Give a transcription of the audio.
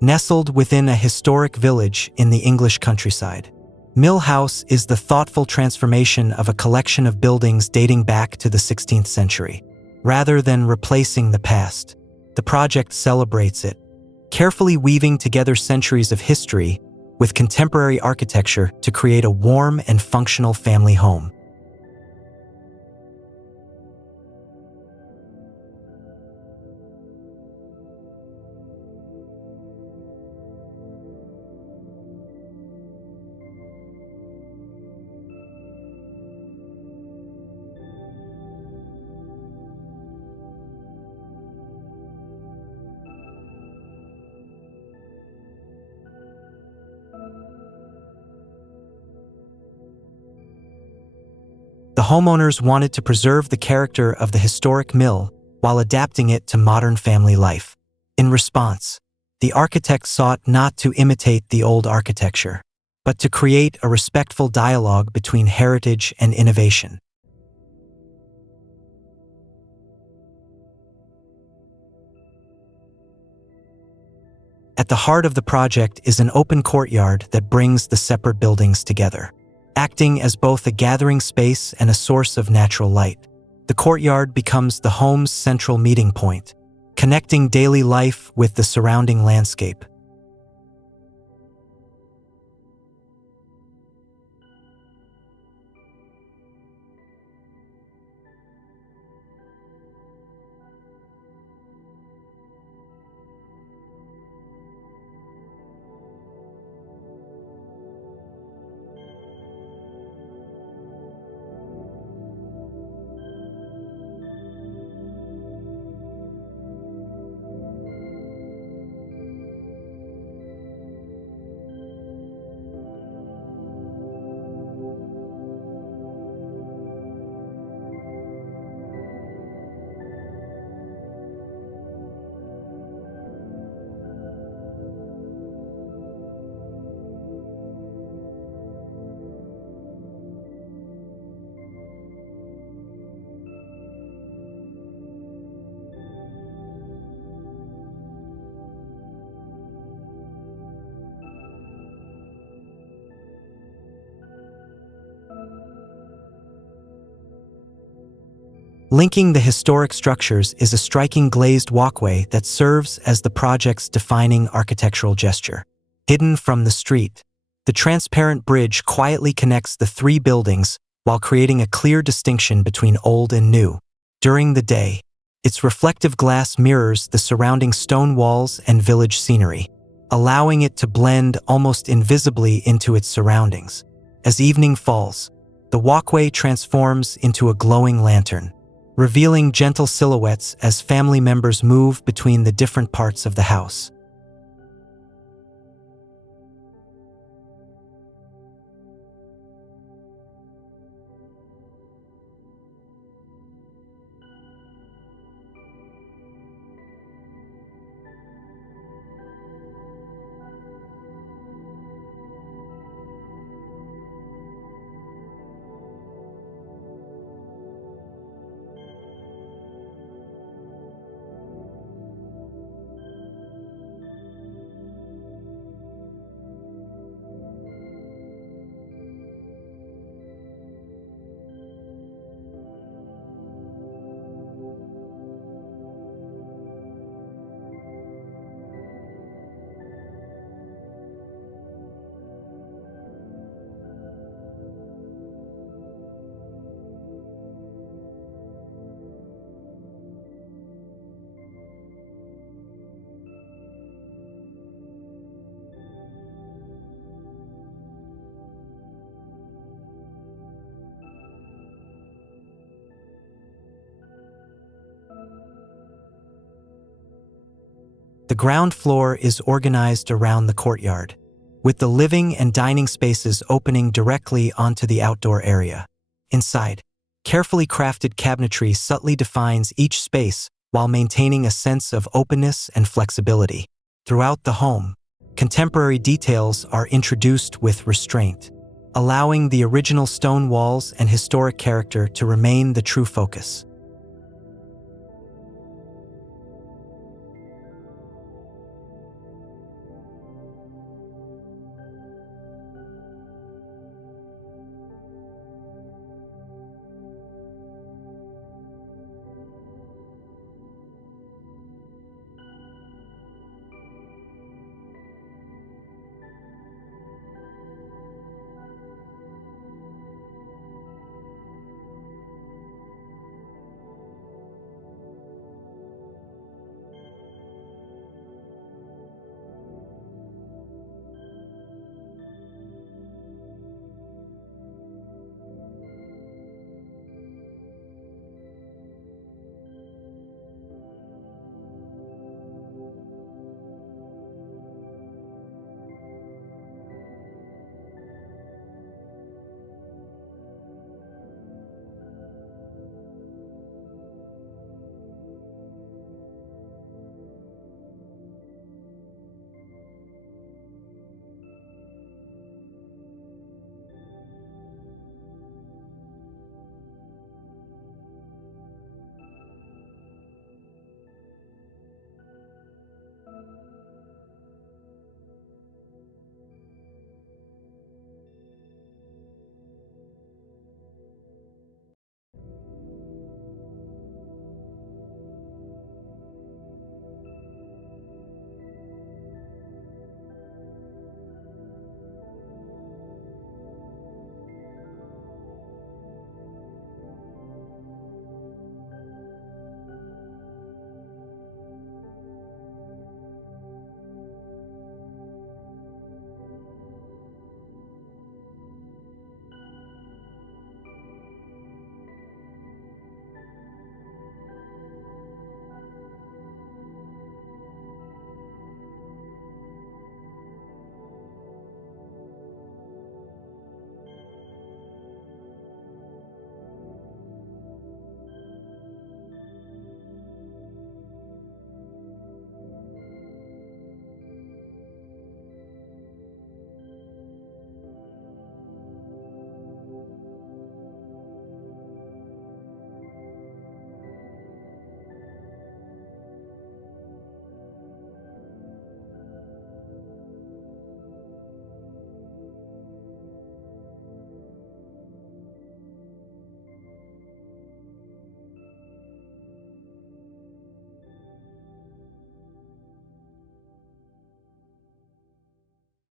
nestled within a historic village in the English countryside. Milhouse is the thoughtful transformation of a collection of buildings dating back to the 16th century. Rather than replacing the past, the project celebrates it, carefully weaving together centuries of history with contemporary architecture to create a warm and functional family home. The homeowners wanted to preserve the character of the historic mill while adapting it to modern family life. In response, the architect sought not to imitate the old architecture, but to create a respectful dialogue between heritage and innovation. At the heart of the project is an open courtyard that brings the separate buildings together, acting as both a gathering space and a source of natural light. The courtyard becomes the home's central meeting point, connecting daily life with the surrounding landscape. Linking the historic structures is a striking glazed walkway that serves as the project's defining architectural gesture. Hidden from the street, the transparent bridge quietly connects the three buildings while creating a clear distinction between old and new. During the day, its reflective glass mirrors the surrounding stone walls and village scenery, allowing it to blend almost invisibly into its surroundings. As evening falls, the walkway transforms into a glowing lantern, revealing gentle silhouettes as family members move between the different parts of the house. The ground floor is organized around the courtyard, with the living and dining spaces opening directly onto the outdoor area. Inside, carefully crafted cabinetry subtly defines each space while maintaining a sense of openness and flexibility. Throughout the home, contemporary details are introduced with restraint, allowing the original stone walls and historic character to remain the true focus.